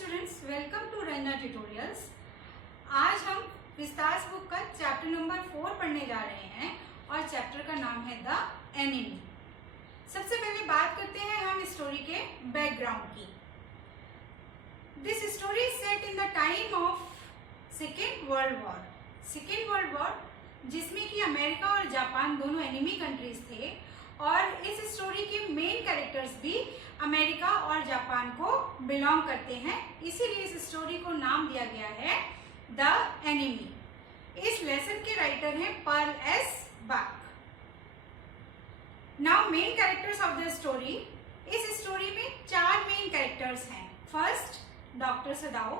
Students, welcome to Ranjana tutorials. आज हम विस्तार बुक का चैप्टर नंबर 4 पढ़ने जा रहे हैं और चैप्टर का नाम है द एनिमी। सबसे पहले बात करते हैं हम स्टोरी के बैकग्राउंड की। This story is set in the time of second world war. Second world war जिसमें कि अमेरिका और जापान दोनों एनिमी कंट्रीज थे और इस स्टोरी के मेन कैरेक्टर्स भी अमेरिका और जापान को बिलोंग करते हैं, इसीलिए इस स्टोरी को नाम दिया गया है द एनिमी। इस लेसन के राइटर हैं Pearl S Buck. Now main characters of the story. इस स्टोरी में 4 मेन कैरेक्टर्स हैं। First doctor Sadao,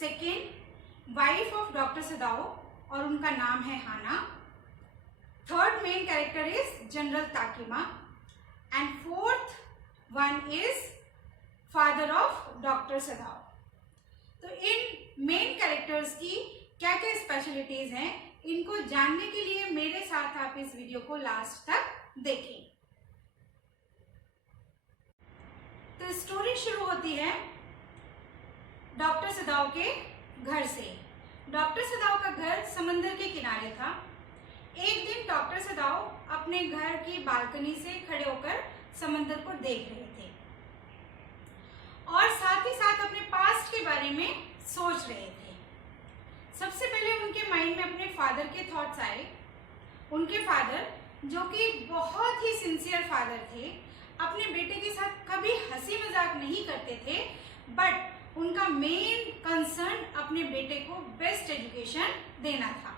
second wife of doctor Sadao और उनका नाम है Hana. Third main character is General Takima and fourth one is father of doctor Sadao. तो इन main characters की क्या क्या स्पेशलिटीज हैं, इनको जानने के लिए मेरे साथ आप इस वीडियो को लास्ट तक देखें। तो स्टोरी शुरू होती है डॉक्टर सदाओ के घर से। डॉक्टर सदाओ का घर समंदर के किनारे था। एक दिन डॉक्टर सदाओ अपने घर की बालकनी से खड़े होकर समंदर को देख रहे थे और साथ ही साथ अपने पास्ट के बारे में सोच रहे थे। सबसे पहले उनके माइंड में अपने फादर के थॉट्स आए। उनके फादर, जो कि बहुत ही सिंसियर फादर थे, अपने बेटे के साथ कभी हंसी मजाक नहीं करते थे, बट उनका मेन कंसर्न अपने बेटे को बेस्ट एजुकेशन देना था।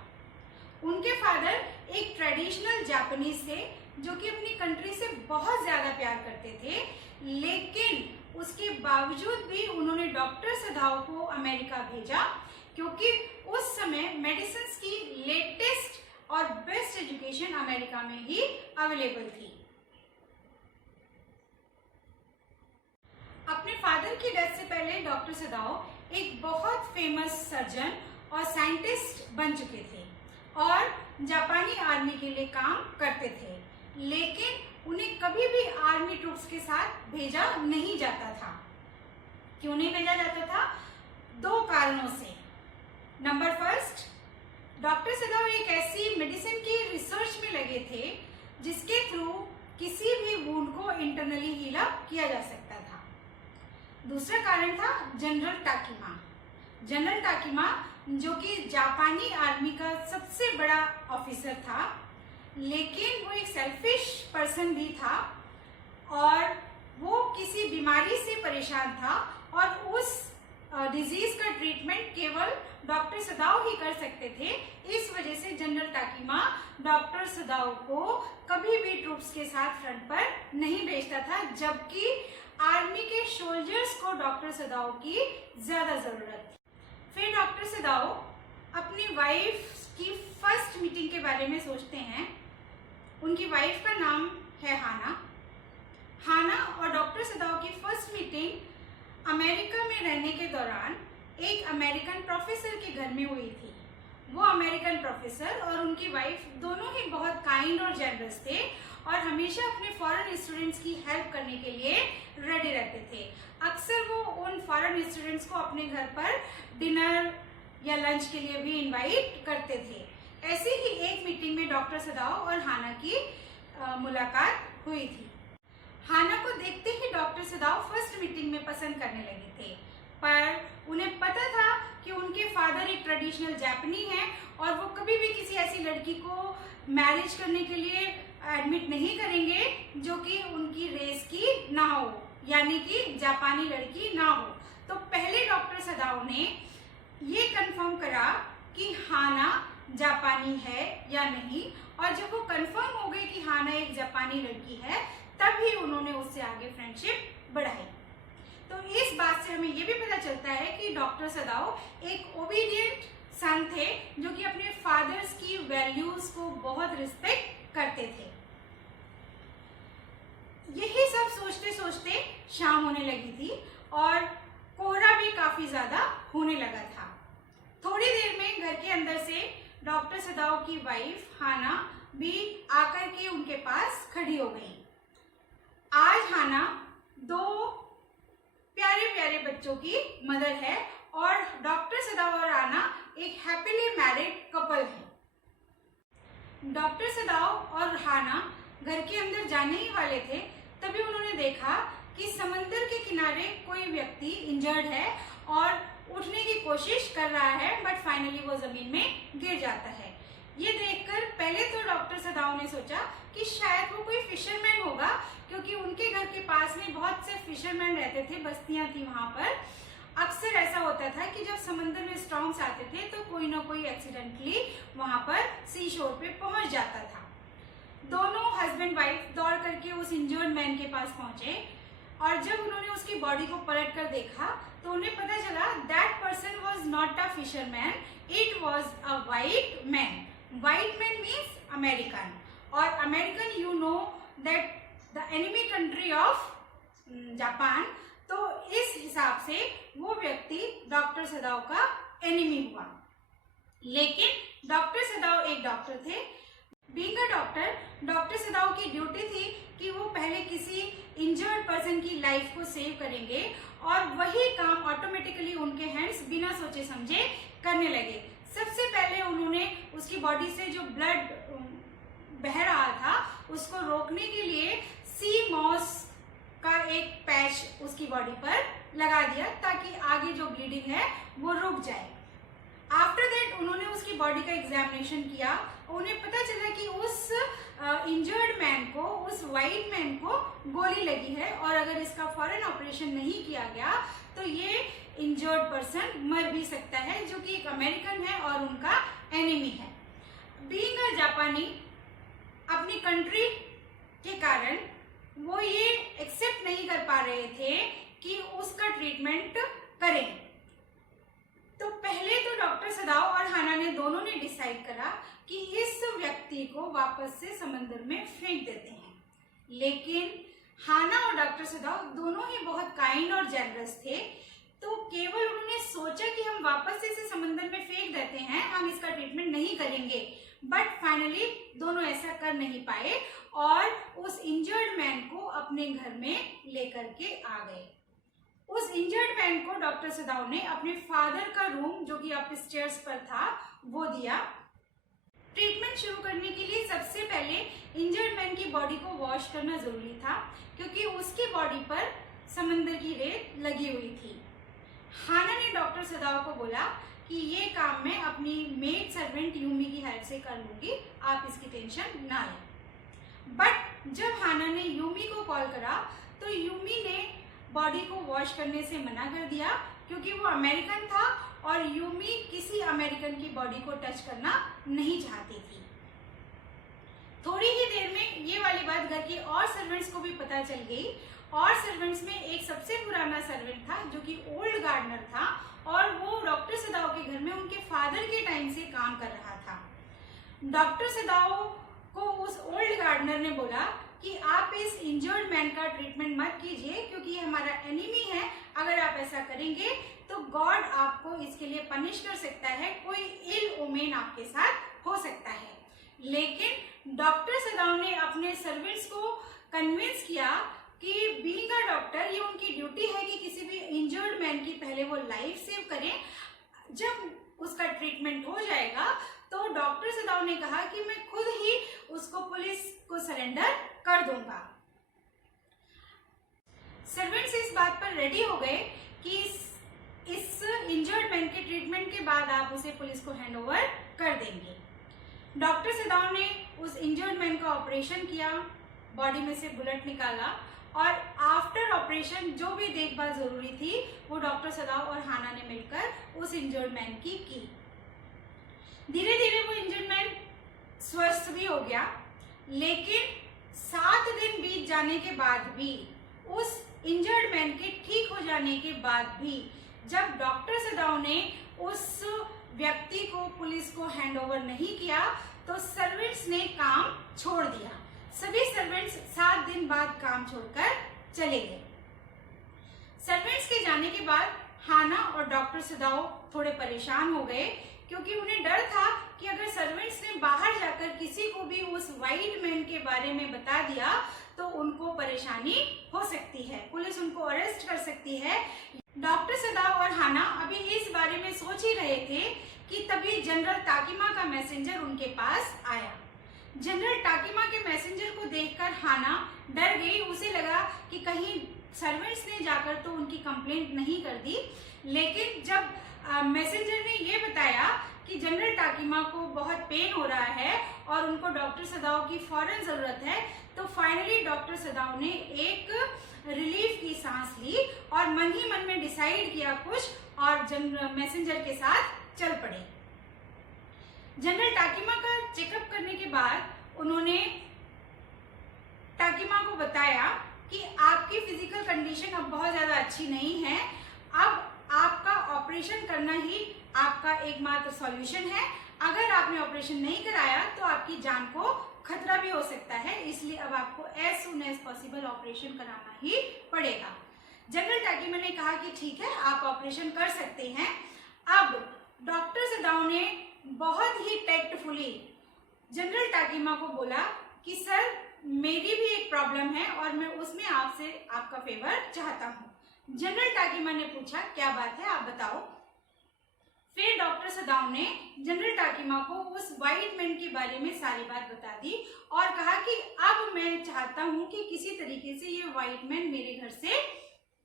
उनके फादर एक ट्रेडिशनल जापानीज थे जो कि अपनी कंट्री से बहुत ज्यादा प्यार करते थे, लेकिन उसके बावजूद भी उन्होंने डॉक्टर सदाओ को अमेरिका भेजा क्योंकि उस समय मेडिसिन की लेटेस्ट और बेस्ट एजुकेशन अमेरिका में ही अवेलेबल थी। अपने फादर की डेथ से पहले डॉक्टर सदाओ एक बहुत फेमस सर्जन और साइंटिस्ट बन चुके थे और जापानी आर्मी के लिए काम करते थे, लेकिन उन्हें कभी भी आर्मी ट्रूप्स के साथ भेजा नहीं जाता था। क्यों नहीं भेजा जाता था? 2 कारणों से। नंबर फर्स्ट, डॉक्टर सदाओ एक ऐसी मेडिसिन की रिसर्च में लगे थे जिसके थ्रू किसी भी वुंड को इंटरनली हील अप किया जा सकता था। दूसरा कारण था जनरल ताकिमा। जनरल ताकिमा जो कि जापानी आर्मी का सबसे बड़ा ऑफिसर था, लेकिन वो एक सेल्फिश पर्सन भी था और वो किसी बीमारी से परेशान था और उस डिजीज का ट्रीटमेंट केवल डॉक्टर सदाओ ही कर सकते थे। इस वजह से जनरल ताकिमा डॉक्टर सदाओ को कभी भी ट्रूप्स के साथ फ्रंट पर नहीं भेजता था, जबकि आर्मी के सोल्जर्स को डॉक्टर सदाओ की ज्यादा जरूरत थी। फिर डॉक्टर सदाओ अपनी वाइफ की फर्स्ट मीटिंग के बारे में सोचते हैं। उनकी वाइफ का नाम है हाना। हाना और डॉक्टर सदाओ की फर्स्ट मीटिंग अमेरिका में रहने के दौरान एक अमेरिकन प्रोफेसर के घर में हुई थी। वो अमेरिकन प्रोफेसर और उनकी वाइफ दोनों ही बहुत काइंड और जेनरस थे और हमेशा अपने फॉरेन स्टूडेंट्स की हेल्प करने के लिए रेडी रहते थे। अक्सर वो उन फॉरेन स्टूडेंट्स को अपने घर पर डिनर या लंच के लिए भी इनवाइट करते थे। ऐसे ही एक मीटिंग में डॉक्टर सदाओ और हाना की मुलाकात हुई थी। हाना को देखते ही डॉक्टर सदाओ फर्स्ट मीटिंग में पसंद करने लगे थे, पर उन्हें पता था कि उनके फादर एक ट्रेडिशनल जापानी हैं और वो कभी भी किसी ऐसी लड़की को मैरिज करने के लिए एडमिट नहीं करेंगे जो कि उनकी रेस की ना हो, यानी कि जापानी लड़की ना हो। तो पहले डॉक्टर सदाओ ने ये कंफर्म करा कि हाना जापानी है या नहीं, और जब वो कंफर्म हो गई कि हाना एक जापानी लड़की है, तभी उन्होंने उससे आगे फ्रेंडशिप बढ़ाई। तो इस बात से हमें ये भी पता चलता है कि डॉक्टर सदाओ एक ओबीडियंट सन थे जो कि अपने फादर्स की वैल्यूज को बहुत रिस्पेक्ट करते थे। यही सब सोचते सोचते शाम होने लगी थी और कोहरा भी काफी ज्यादा होने लगा था। थोड़ी देर में घर के अंदर से डॉक्टर सदाओ की वाइफ हाना भी आकर के उनके पास खड़ी हो गई। आज हाना 2 प्यारे प्यारे बच्चों की मदर है और डॉक्टर सदाव और हाना एक हैप्पीली मैरिड कपल है। डॉक्टर सदाव और हाना घर के अंदर जाने ही वाले थे, तभी उन्होंने देखा कि समंदर के किनारे कोई व्यक्ति इंजर्ड है और उठने की कोशिश कर रहा है, बट फाइनली वो जमीन में गिर जाता है। ये देखकर पहले तो डॉक्टर सदाव ने सोचा कि शायद वो कोई फिशरमैन होगा, क्योंकि उनके घर के पास में बहुत से फिशरमैन रहते थे, बस्तियां थी वहां पर। अक्सर ऐसा होता था कि जब समंदर में स्टॉर्म्स आते थे तो कोई ना कोई एक्सीडेंटली वहां पर सी शोर पे पहुंच जाता था। दोनों हस्बैंड वाइफ दौड़ करके उस इंजर्ड मैन के पास पहुंचे और जब उन्होंने उसकी बॉडी को पलट कर देखा तो उन्हें पता चला that person was not a fisherman, it was a white man. White man means American, और American you know that the enemy country of Japan, तो इस हिसाब से वो व्यक्ति डॉक्टर सदाव का एनिमी हुआ। लेकिन डॉक्टर सदाव एक डॉक्टर थे। बीइंग अ डॉक्टर, डॉक्टर सदाव की ड्यूटी थी कि वो पहले किसी इंजर्ड पर्सन की लाइफ को सेव करेंगे और वही काम ऑटोमेटिकली उनके हैंड्स बिना सोचे समझे करने लगे। सबसे पहले उन्होंने उसकी बॉडी से जो ब्लड बह रहा था उसको रोकने के लिए सी मॉस का एक पैच उसकी बॉडी पर लगा दिया ताकि आगे जो ब्लीडिंग है वो रुक जाए। आफ्टर दैट उन्होंने उसकी बॉडी का एग्जामिनेशन किया। उन्हें पता चला कि उस इंजर्ड मैन को, उस वाइट मैन को गोली लगी है और अगर इसका फौरन ऑपरेशन नहीं किया गया तो ये इंजर्ड पर्सन मर भी सकता है, जो कि एक अमेरिकन है और उनका एनिमी है। बीइंग अ जापानी, अपनी कंट्री के कारण वो ये एक्सेप्ट नहीं कर पा रहे थे कि उसका ट्रीटमेंट करें। तो पहले तो डॉक्टर सदाव और हाना ने दोनों ने डिसाइड करा कि इस व्यक्ति को वापस से समंदर में फेंक देते हैं। लेकिन हाना और डॉक्टर सदाव दोनों ही बहुत काइंड और जेनरस थे, तो केवल उन्होंने सोचा कि हम वापस से इसे समंदर में फेंक देते हैं, हम इसका ट्रीटमेंट नहीं करेंगे। बट फाइनली दोनों ऐसा कर नहीं पाए और उस इंजर्ड मैन को अपने घर में लेकर के आ गए। उस इंजर्ड मैन को डॉक्टर सदाव ने अपने फादर का रूम, जो कि आप स्टेयर्स पर था, वो दिया। ट्रीटमेंट शुरू करने के लिए सबसे पहले इंजर्ड मैन की बॉडी को वॉश करना जरूरी था, क्योंकि उसकी बॉडी पर समंदर की रेत लगी हुई थी। हाना ने डॉक्टर सदाव को बोला कि ये काम मैं अपनी मेड सर्वेंट यूमी की हेल्प से कर लूंगी, आप इसकी टेंशन ना लें। बट जब हाना ने यूमी को कॉल करा तो यूमी ने बॉडी को वॉश करने से मना कर दिया, क्योंकि वो अमेरिकन था और यूमी किसी अमेरिकन की बॉडी को टच करना नहीं चाहती थी। थोड़ी ही देर में ये वाली बात घर की और सर्वेंट्स को भी पता चल गई, और सर्वेंट्स में एक सबसे पुराना सर्वेंट था जो कि ओल्ड गार्डनर था और वो डॉक्टर सदाव के घर में उनके फादर के टाइम से काम कर रहा था। डॉक्टर सदाव को उस ओल्ड गार्डनर ने बोला कि आप इस इंजर्ड मैन का ट्रीटमेंट मत कीजिए, क्योंकि ये हमारा एनिमी है। अगर आप ऐसा करेंगे तो गॉड आपको इसके लिए पनिश कर सकता है, कोई इल ओमेन आपके साथ हो सकता है। लेकिन डॉक्टर सदाव ने अपने सर्वेंट्स को कन्विंस किया कि बीइंग अ डॉक्टर ये उनकी ड्यूटी है कि किसी भी इंजर्ड मैन की पहले वो लाइफ सेव करें। जब उसका ट्रीटमेंट हो जाएगा तो डॉक्टर सदाव ने कहा कि मैं खुद ही उसको पुलिस को सरेंडर कर दूंगा। सर्वेंट्स इस बात पर रेडी हो गए कि इस इंजर्ड मैन के ट्रीटमेंट के बाद आप उसे पुलिस को हैंड ओवर कर देंगे। डॉक्टर सदाव ने उस इंजर्ड मैन का ऑपरेशन किया, बॉडी में से बुलेट निकाला और आफ्टर ऑपरेशन जो भी देखभाल जरूरी थी वो डॉक्टर सदाव और हाना ने मिलकर उस इंजर्ड मैन की। धीरे धीरे वो इंजर्ड मैन स्वस्थ भी हो गया, लेकिन 7 दिन बीत जाने के बाद भी, उस इंजर्ड मैन के ठीक हो जाने के बाद भी, जब डॉक्टर सदाव ने उस व्यक्ति को पुलिस को हैंड ओवर नहीं किया तो सर्वेंट्स ने काम छोड़ दिया। सभी सर्वेंट्स 7 दिन बाद काम छोड़कर चले गए। सर्वेंट्स के जाने के बाद हाना और डॉक्टर सदाव थोड़े परेशान हो गए क्योंकि उन्हें डर था कि अगर सर्वेंट्स ने बाहर जाकर किसी को भी उस वाइट मैन के बारे में बता दिया तो उनको परेशानी हो सकती है, पुलिस उनको अरेस्ट कर सकती है। डॉक्टर सदाव और हाना अभी इस बारे में सोच ही रहे थे कि तभी जनरल ताकिमा का मैसेंजर उनके पास आया। जनरल ताकिमा के मैसेंजर को देखकर हाना डर गई। उसे लगा कि कहीं सर्वेंट्स ने जाकर तो उनकी कंप्लेंट नहीं कर दी, लेकिन जब मैसेंजर ने ये बताया कि जनरल ताकिमा को बहुत पेन हो रहा है और उनको डॉक्टर सदाव की फौरन जरूरत है, तो फाइनली डॉक्टर सदाव ने एक रिलीफ की सांस ली और मन ही मन में डिसाइड किया कुछ और मैसेंजर के साथ चल पड़े। जनरल ताकिमा का चेकअप करने के बाद उन्होंने ताकिमा को बताया कि आपकी फिजिकल कंडीशन अब बहुत ज्यादा अच्छी नहीं है, अब आपका ऑपरेशन करना ही आपका एकमात्र सॉल्यूशन है। अगर आपने ऑपरेशन नहीं कराया तो आपकी जान को खतरा भी हो सकता है, इसलिए अब आपको as soon as possible operation कराना ही पड़ेगा। जनरल ताकिमा ने कहा कि ठीक है, आप ऑपरेशन कर सकते हैं। अब डॉक्टर सदाव ने बहुत ही टैक्टफुली जनरल ताकिमा को बोला कि सर, मेरी भी एक प्रॉब्लम है और मैं उसमें आपसे आपका फेवर चाहता हूँ। जनरल ताकिमा ने पूछा, क्या बात है, आप बताओ। फिर डॉक्टर सदाव ने जनरल ताकिमा को उस वाइट मैन के बारे में सारी बात बता दी और कहा कि अब मैं चाहता हूं कि किसी तरीके से ये वाइट मैन मेरे घर से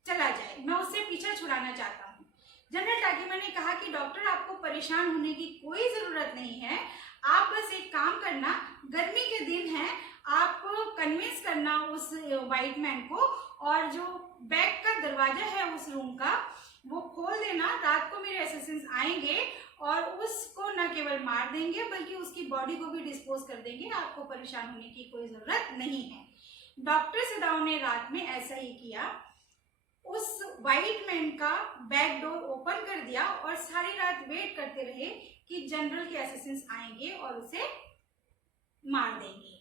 चला जाए, मैं उससे पीछा छुड़ाना चाहता हूं। जनरल ताकिमा ने कहा कि डॉक्टर, आपको परेशान होने की कोई जरूरत नहीं है, आप बस एक काम करना, गर्मी के दिन है, आप कन्विंस करना उस वाइट मैन को और जो बैक का दरवाजा है उस रूम का वो खोल देना। रात को मेरे असिस्टेंट्स आएंगे और उसको न केवल मार देंगे बल्कि उसकी बॉडी को भी डिस्पोज कर देंगे, आपको परेशान होने की कोई जरूरत नहीं है। डॉक्टर सदाव ने रात में ऐसा ही किया, उस वाइट मैन का बैक डोर ओपन कर दिया और सारी रात वेट करते रहे कि जनरल के असिस्टेंट्स आएंगे और उसे मार देंगे।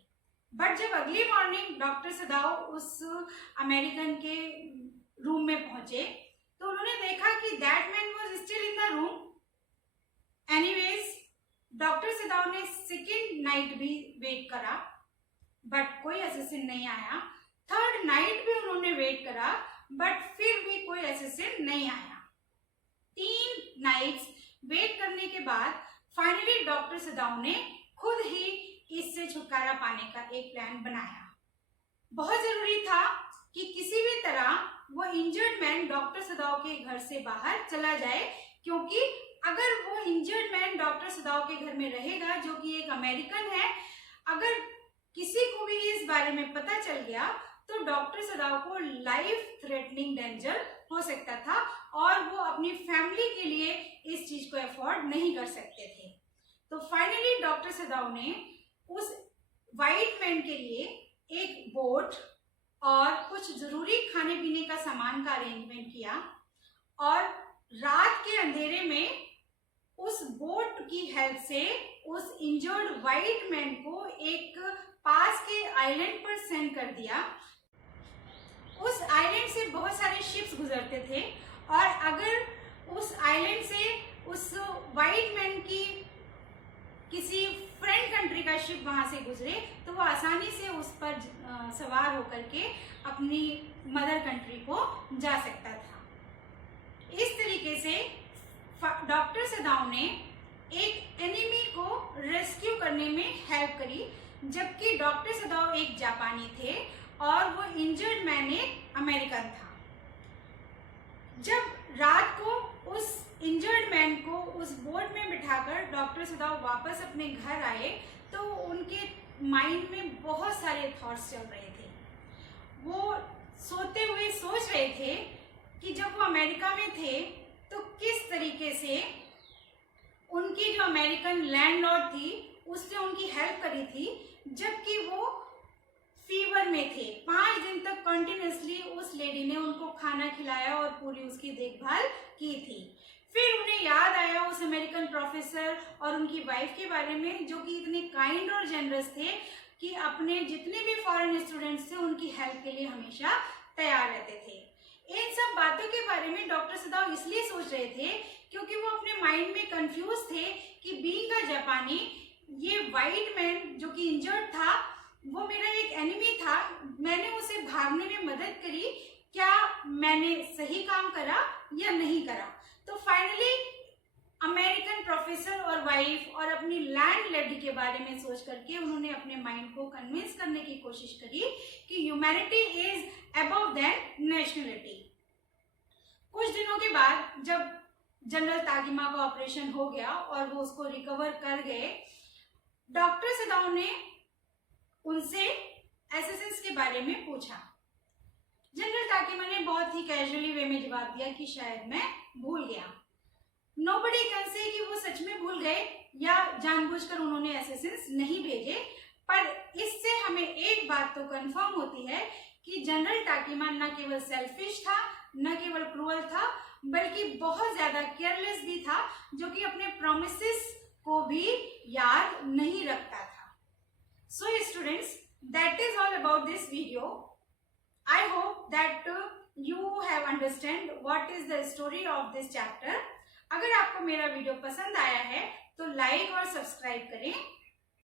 बट जब अगली मॉर्निंग डॉक्टर सदाव उस अमेरिकन के रूम में पहुंचे तो उन्होंने देखा कि that man was still in the room. Anyways, doctor सदाव ने सेकेंड नाइट भी वेट करा बट कोई असिस्टेंट नहीं आया। थर्ड नाइट भी उन्होंने वेट करा बट फिर भी कोई असिस्टेंट नहीं आया। 3 नाइट्स वेट करने के बाद फाइनली डॉक्टर सदाव ने खुद ही इससे छुटकारा पाने का एक प्लान बनाया। बहुत जरूरी था कि किसी भी तरह वो इंजर्ड मैन डॉक्टर सदाव के घर से बाहर चला जाए, क्योंकि अगर वो इंजर्ड मैन डॉक्टर सदाव के घर में रहेगा, जो कि एक अमेरिकन है, अगर किसी को भी इस बारे में पता चल गया तो डॉक्टर सदाव को लाइफ थ्रेटनिंग डेंजर हो सकता था और वो अपनी फैमिली के लिए इस चीज को अफोर्ड नहीं कर सकते थे। तो फाइनली डॉक्टर सदाव ने उस वाइट मैन के लिए एक बोट और कुछ जरूरी खाने पीने का सामान का अरेंजमेंट किया और रात के अंधेरे में उस बोट की हेल्प से उस इंजर्ड वाइट मैन को एक पास के आइलैंड पर सेंड कर दिया। उस आइलैंड से बहुत सारे शिप्स गुजरते थे और अगर उस आइलैंड से उस वाइट मैन की किसी फ्रेंड कंट्री का शिप वहां से गुजरे तो वो आसानी से उस पर सवार होकर के अपनी मदर कंट्री को जा सकता था। इस तरीके से डॉक्टर सदाव ने एक एनिमी को रेस्क्यू करने में हेल्प करी, जबकि डॉक्टर सदाव एक जापानी थे और वो इंजर्ड मैन एक अमेरिकन था। जब रात को उस इंजर्ड मैन को उस बोट में बिठाकर डॉक्टर सदाव वापस अपने घर आए तो उनके माइंड में बहुत सारे थॉट्स चल रहे थे। वो सोते हुए सोच रहे थे कि जब वो अमेरिका में थे तो किस तरीके से उनकी जो अमेरिकन लैंडलॉर्ड थी उसने उनकी हेल्प करी थी, जबकि वो फीवर में थे। 5 दिन तक कंटिन्यूसली उस लेडी ने उनको खाना खिलाया और पूरी उसकी देखभाल की थी। फिर उन्हें याद आया उस अमेरिकन प्रोफेसर और उनकी वाइफ के बारे में, जो कि इतने काइंड और जेनरस थे कि अपने जितने भी फॉरेन स्टूडेंट्स थे उनकी हेल्प के लिए हमेशा तैयार रहते थे। इन सब बातों के बारे में डॉक्टर सदाओ इसलिए सोच रहे थे क्योंकि वो अपने माइंड में कंफ्यूज थे कि बीइंग अ जापानी, ये वाइट मैन जो कि इंजर्ड था वो मेरा एक एनिमी था, मैंने उसे भागने में मदद करी, क्या मैंने सही काम करा या नहीं करा। तो फाइनली अमेरिकन प्रोफेसर और वाइफ और अपनी लैंड लेडी के बारे में सोच करके उन्होंने अपने माइंड को कन्विंस करने की कोशिश करी कि humanity is above than nationality. कुछ दिनों के बाद जब जनरल तागिमा का ऑपरेशन हो गया और वो उसको रिकवर कर गए, डॉक्टर सदाओ ने उनसे एसेसिन्स के बारे में पूछा। जनरल तागिमा ने बहुत ही कैजुअली वे में जवाब दिया कि शायद मैं भूल गया। नोबडी कैन से कि वो सच में भूल गए या जानबूझकर उन्होंने एसेसिन्स नहीं भेजे, पर इससे हमें एक बात तो कंफर्म होती है कि जनरल तागिमा न केवल सेल्फिश था, न केवल क्रूअल था, बल्कि बहुत ज्यादा केयरलेस भी था, जो कि अपने प्रोमिसेस को भी याद नहीं रखता था। So students, that is all about this video. I hope that you have understand what is the story of this chapter। अगर आपको मेरा वीडियो पसंद आया है तो लाइक और सब्सक्राइब करें।